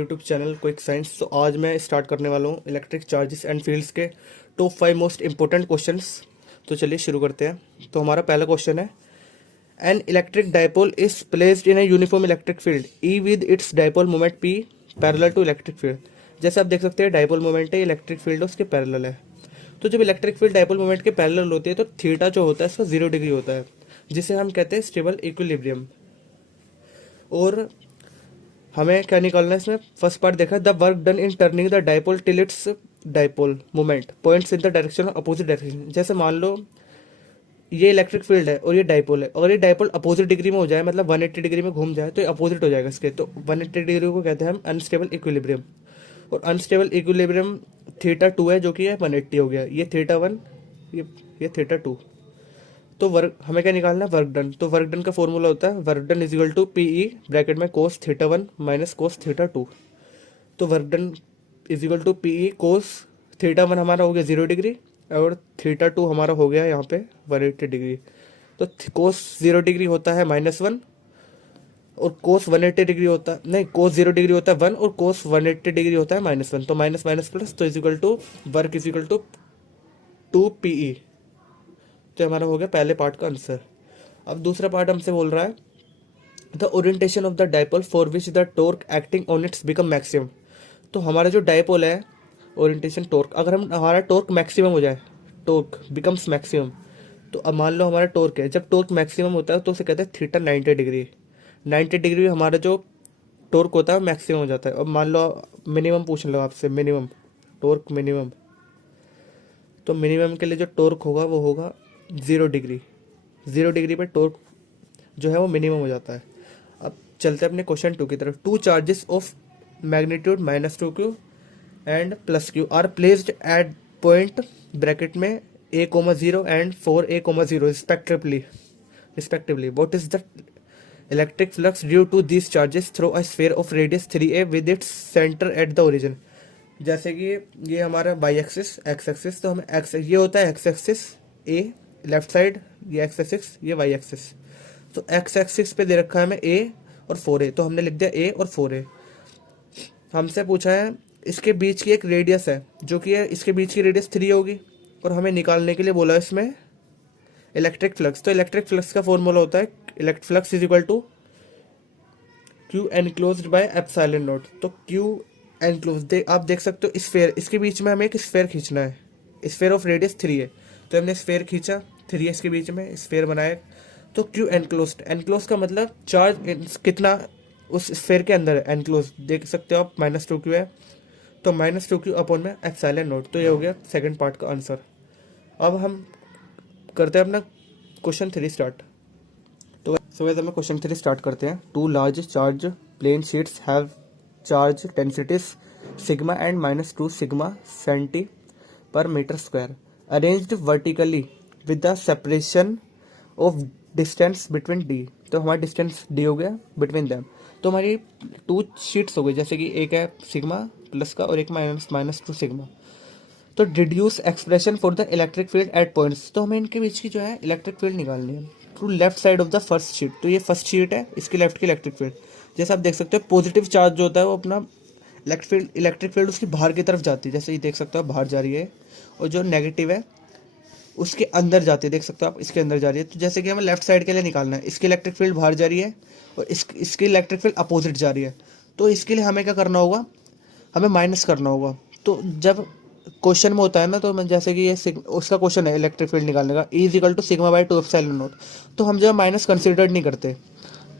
YouTube channel quick science. तो आज मैं स्टार्ट करने वाला हूँ इलेक्ट्रिक चार्जेस एंड फील्ड्स के टॉप 5 मोस्ट इंपॉर्टेंट क्वेश्चंस। तो चलिए शुरू करते हैं। तो हमारा पहला क्वेश्चन है, an electric dipole is placed in a uniform electric field E with its dipole moment P parallel to electric field. जैसे आप देख सकते हैं डाइपोल मोमेंट है, इलेक्ट्रिक फील्ड उसके पैरेलल है। तो जब इलेक्ट्रिक फील्ड डाइपोल मोमेंट के पैरेलल होती है तो थीटा जो होता है इसका 0 डिग्री होता है, जिसे हम कहते हैं स्टेबल इक्विलिब्रियम। और हमें क्या निकालना है इसमें, फर्स्ट पार्ट देखा, the work done in turning the dipole till it's dipole moment points in the direction of opposite direction. जैसे मान लो ये इलेक्ट्रिक फील्ड है और ये डाइपोल है, अगर ये डाइपोल अपोजिट डिग्री में हो जाए, मतलब 180 डिग्री में घूम जाए, तो ये अपोजिट हो जाएगा इसके। तो 180 डिग्री को कहते हैं हम अनस्टेबल इक्विलिब्रियम। और अनस्टेबल इक्विलिब्रियम थीटा 2 है, जो कि है 180 हो गया, ये थीटा 1, ये थीटा 2। तो वर्क हमें क्या निकालना है, वर्क डन। तो वर्क डन का फॉर्मूला होता है work done is equal to P E bracket में cos theta 1 minus cos theta 2। तो work done is equal to P E cos theta 1 हमारा हो गया 0 डिग्री और थीटा 2 हमारा हो गया यहाँ पे 180 डिग्री। तो कोस 0 डिग्री होता है -1 और कोस 180 डिग्री होता है, नहीं, कोस 0 डिग्री होता है 1 और कोस 180 डिग्री होता है -1। तो माइनस माइनस प्लस, तो is equal to work is equal to 2 P E. तो हमारा हो गया पहले पार्ट का आंसर। अब दूसरा पार्ट हमसे बोल रहा है, the orientation of the dipole for which the torque acting on it's become maximum. तो हमारा जो डाइपोल है, ओरिएंटेशन टॉर्क, अगर हम हमारा टॉर्क मैक्सिमम हो जाए, टॉर्क बिकम्स मैक्सिमम। तो अब मान लो हमारा टॉर्क है, जब टॉर्क मैक्सिमम होता है तो उसे कहते हैं थीटा 90 डिग्री। 90 डिग्री हमारा जो टॉर्क होता है मैक्सिमम हो जाता है। अब मान लो मिनिमम पूछ लो आपसे, मिनिमम टॉर्क मिनिमम। तो मिनिमम के लिए जो टॉर्क होगा वो होगा 0 डिग्री। 0 डिग्री पे टॉर्क जो है वो मिनिमम हो जाता है। अब चलते हैं अपने क्वेश्चन 2 की तरफ। Two charges of magnitude -2q and +q are placed at point bracket में a,0 and 4a,0 respectively. What is the electric flux due to this charges through a sphere of radius 3a with its centre at the origin. जैसे कि ये हमारा Y axis, x axis, तो हमें x, ये होता है एक्स एक्सिस ए left side, ये एक्स एक्सिस, ये वाई एक्सिस। तो एक्स एक्सिस पे दे रखा है हमें ए और 4a, तो हमने लिख दिया ए और 4a। हमसे पूछा है इसके बीच की एक रेडियस है, जो कि है इसके बीच की रेडियस 3 होगी, और हमें निकालने के लिए बोला है इसमें इलेक्ट्रिक फ्लक्स। तो इलेक्ट्रिक फ्लक्स का फॉर्मूला होता है electric flux is equal to Q enclosed by epsilon naught. तो क्यू एनक्लोज, आप देख सकते हो स्फेयर, इसके बीच में हमें एक स्फेयर खींचना है, स्फेयर ऑफ रेडियस 3 है, तो हमने स्फेयर खींचा, 3 इसके बीच में स्फेयर बनाया। तो क्यू एनक्लोज्ड, एनक्लोज का मतलब चार्ज कितना उस स्फेयर के अंदर है, एनक्लोज देख सकते हो आप -2q है, तो -2q अपॉन में एप्सिलॉन नॉट। तो ये हो गया सेकंड पार्ट का आंसर। अब हम करते हैं अपना क्वेश्चन 3 स्टार्ट। तो सुबह हमें क्वेश्चन 3 स्टार्ट करते हैं। Two large charge plane sheets have charge densities sigma and -2 sigma centi per metre square arranged vertically with the separation of distance between D. तो हमारा डिस्टेंस डी हो गया बिटवीन दैम। तो हमारी 2 शीट्स हो गई, जैसे कि एक है सिग्मा प्लस का और एक -2 सिग्मा। तो deduce expression for the electric field at points. तो हमें इनके बीच की जो है इलेक्ट्रिक फील्ड निकालनी है through left side of the first sheet. तो ये फर्स्ट शीट है, इसकी लेफ्ट की इलेक्ट्रिक फील्ड, जैसे आप देख सकते हो पॉजिटिव चार्ज जो होता है वो अपना इलेक्ट्रिक फील्ड उसकी बाहर की तरफ जाती है, जैसे ये देख सकते हो बाहर जा रही है, और जो नेगेटिव है उसके अंदर जाती है, देख सकते हो आप इसके अंदर जा रही है। तो जैसे कि हमें लेफ्ट साइड के लिए निकालना है, इसकी इलेक्ट्रिक फील्ड बाहर जा रही है और इसकी इलेक्ट्रिक फील्ड अपोजिट जा रही है। तो इसके लिए हमें क्या करना होगा, हमें माइनस करना होगा। तो जब क्वेश्चन में होता है ना, तो जैसे कि ये उसका क्वेश्चन है इलेक्ट्रिक फील्ड निकालने का, E is equal to sigma by 2 epsilon naught. तो हम जब माइनस कंसिडर नहीं करते,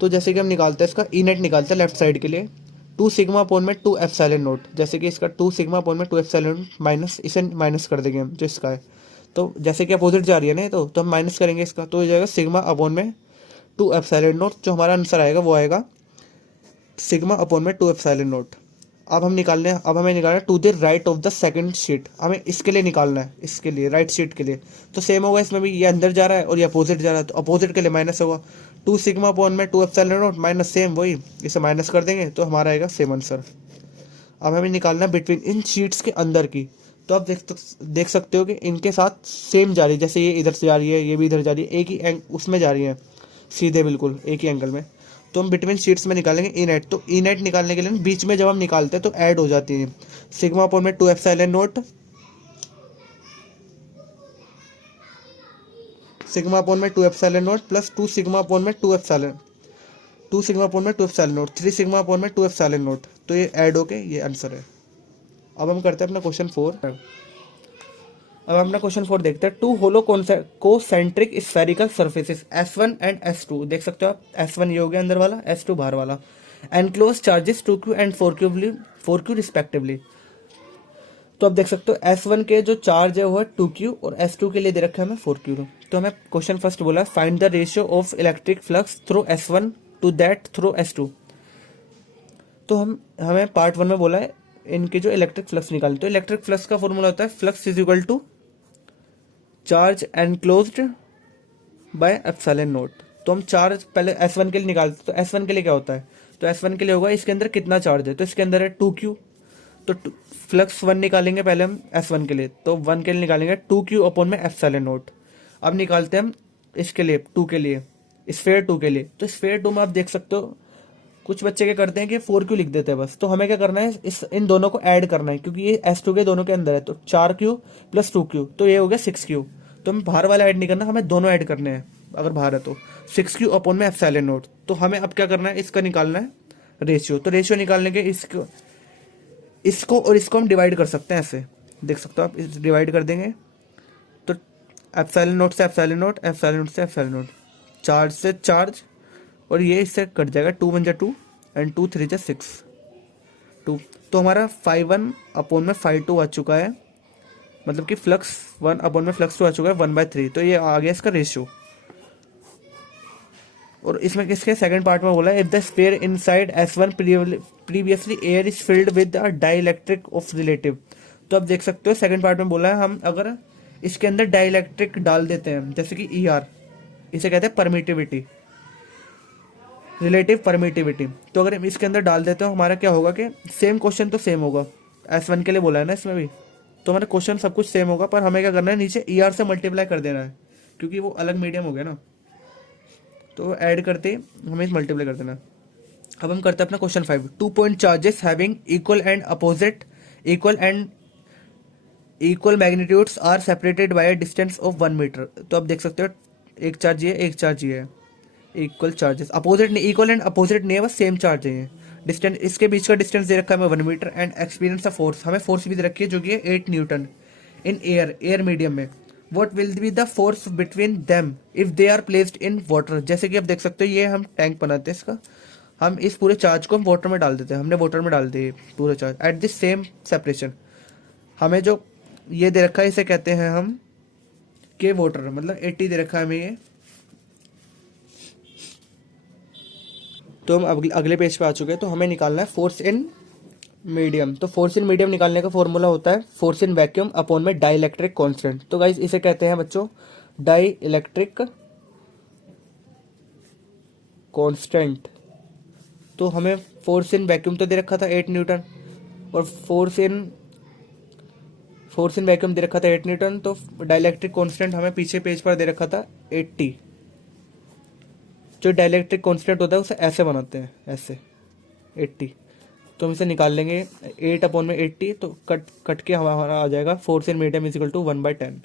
तो जैसे कि हम निकालते हैं इसका ई नेट निकालते हैं लेफ्ट साइड के लिए 2 सिग्मा अपॉन में 2 एप्सिलॉन नॉट। जैसे कि इसका 2 सिग्मा अपॉन में 2 एप्सिलॉन माइनस, इसे माइनस कर देंगे हम जो इसका है। तो जैसे कि अपोजिट जा रही है ना, तो हम माइनस करेंगे इसका, तो हो जाएगा सिग्मा अपॉन में 2 एप्सिलॉन नॉट। जो हमारा आंसर आएगा वो आएगा सिग्मा अपॉन में 2 एप्सिलॉन नॉट। अब हमें निकालना है to the right of the second sheet. हमें इसके लिए निकालना है, इसके लिए राइट शीट के लिए। तो सेम होगा, इसमें भी ये अंदर जा रहा है और ये अपोजिट जा रहा है, तो अपोजिट के लिए माइनस होगा 2 सिग्मा अपॉन में 2 एप्सिलॉन नॉट माइनस सेम वही, इसे माइनस कर देंगे तो हमारा आएगा सेम आंसर। अब हमें निकालना है बिटवीन इन शीट्स के अंदर की। तो आप देख सकते हो कि इनके साथ सेम जा रही है, जैसे ये इधर से जा रही है, ये भी इधर जा रही है, एक ही उसमें जा रही है सीधे, बिल्कुल एक ही एंगल में। तो हम बिटवीन शीट्स में निकालेंगे ई नेट। तो ई नेट निकालने के लिए बीच में जब हम निकालते हैं तो ऐड हो जाती है सिग्मा अपॉन में 2 एप्सिलॉन नॉट, सिग्मा अपॉन में 2 epsilon not plus 2 sigma upon में 2 एप्सिलॉन, 2 सिग्मा अपॉन में 2 एप्सिलॉन नॉट, 3 सिग्मा अपॉन में 2 एप्सिलॉन नॉट। तो ये ऐड होके ये आंसर है। अब हम करते हैं अपना क्वेश्चन 4। अब हम अपना क्वेश्चन 4 देखते हैं। Two hollow concentric spherical surfaces S1 and S2, देख सकते हो आप, S1 ये हो गया अंदर वाला, S2 बाहर वाला, enclose charges 2Q and 4Q respectively. तो आप देख सकते हो S1 के जो चार्ज है वो है 2Q और S2 के लिए दे रखा है हमें 4Q। तो हमें क्वेश्चन फर्स्ट बोला find the ratio of electric flux through S1 to that through S2। तो हमें पार्ट 1 में बोला है इनके जो इलेक्ट्रिक फ्लक्स निकालने। तो इलेक्ट्रिक फ्लक्स का फॉर्मूला होता है flux is equal to charge enclosed by epsilon naught. तो हम चार्ज पहले S1 के लिए निकालते, तो S1 के लिए क्या होता है, तो S1 के लिए होगा इसके अंदर कितना चार्ज है, तो इसके अंदर है 2Q। तो फ्लक्स 1 निकालेंगे पहले हम S1 के लिए, तो 1 के लिए निकालेंगे 2Q अपॉन में एप्सिलॉन नॉट। अब निकालते हैं हम इसके लिए 2 के लिए, स्फेयर 2 के लिए। तो स्फेयर 2 में आप देख सकते हो कुछ बच्चे क्या करते हैं कि 4Q लिख देते हैं बस। तो हमें क्या करना है, इन दोनों को ऐड करना है क्योंकि ये S2 के दोनों के अंदर है। तो 4Q प्लस 2Q, तो ये हो गया 6Q। तो हमें बाहर वाला ऐड नहीं करना, हमें दोनों ऐड करने हैं अगर बाहर है तो 6Q अपॉन में एप्सिलॉन नॉट। तो हमें अब क्या करना है, इसका निकालना है रेशियो। तो रेशियो निकालने के इसको और इसको हम डिवाइड कर सकते हैं ऐसे, देख सकते हो आप, डिवाइड कर देंगे तो एप्सिलॉन नॉट से एप्सिलॉन नॉट, एप्सिलॉन नॉट से एप्सिलॉन नॉट, चार्ज से चार्ज, और ये इससे कट जाएगा 2 1 2 एंड 2 3 6 2। तो हमारा 5 1 अपॉन में 5 2 आ चुका है, मतलब कि फ्लक्स 1 अपॉन में फ्लक्स 2 आ चुका है 1/3। तो ये आ गया इसका रेशियो। और इसमें किसके सेकंड पार्ट में बोला है if the sphere inside S1 previously air is filled with a dielectric of relative. तो आप देख सकते हो सेकंड पार्ट में बोला है हम अगर इसके अंदर डाइलेक्ट्रिक डाल देते हैं जैसे कि ER, इसे कहते हैं परमिटिविटी, रिलेटिव परमिटिविटी। तो अगर हम इसके अंदर डाल देते हो हमारा क्या होगा कि सेम क्वेश्चन तो सेम होगा, S1 के लिए बोला है ना इसमें भी, तो हमारा क्वेश्चन सब कुछ सेम होगा, पर हमें क्या करना है नीचे ER से मल्टीप्लाई कर देना है क्योंकि वो अलग मीडियम हो गया ना। तो ऐड करते हमें मल्टीप्लाई कर देना। अब हम करते हैं अपना question 5। 2 point charges having equal magnitudes are separated by a distance of 1 metre. तो आप देख सकते हो एक चार्ज ये एक चार्ज ये है, इक्वल चार्जेस, अपोजिट नहीं, इक्वल एंड अपोजिट नहीं है, बस सेम चार्ज है। डिस्टेंस इसके बीच का डिस्टेंस दे रखा है हमें 1 metre and experience of force, हमें फोर्स भी दे रखी है जो कि है 8 न्यूटन इन एयर मीडियम में। What will be the force between them if they are placed in water. जैसे कि आप देख सकते हो ये हम टैंक बनाते हैं इसका, हम इस पूरे चार्ज को हम वाटर में डाल देते हैं, हमने वाटर में डाल दिए पूरा charge at this same separation. हमें जो ये दे रखा है इसे कहते हैं हम के वाटर, मतलब 80 दे रखा है हमें ये। तो हम अगले पेज पे आ चुके हैं। तो हमें निकालना है फोर्स इन मीडियम। तो फोर्स इन मीडियम निकालने का फॉर्मूला होता है फोर्स इन वैक्यूम अपॉन में डाई इलेक्ट्रिक कॉन्स्टेंट। तो गाइज इसे कहते हैं बच्चों डाई इलेक्ट्रिक कॉन्स्टेंट। तो हमें फोर्स इन वैक्यूम तो दे रखा था 8 न्यूटन और फोर्स इन वैक्यूम दे रखा था 8 न्यूटन। तो डाइलेक्ट्रिक कांस्टेंट हमें पीछे पेज पर दे रखा था 80। जो डाइलेक्ट्रिक कांस्टेंट होता है उसे ऐसे बनाते हैं, ऐसे 80। तो हम इसे निकाल लेंगे 8 अपॉन में 80, तो कट के हमारा आ जाएगा force in medium is equal to 1/10।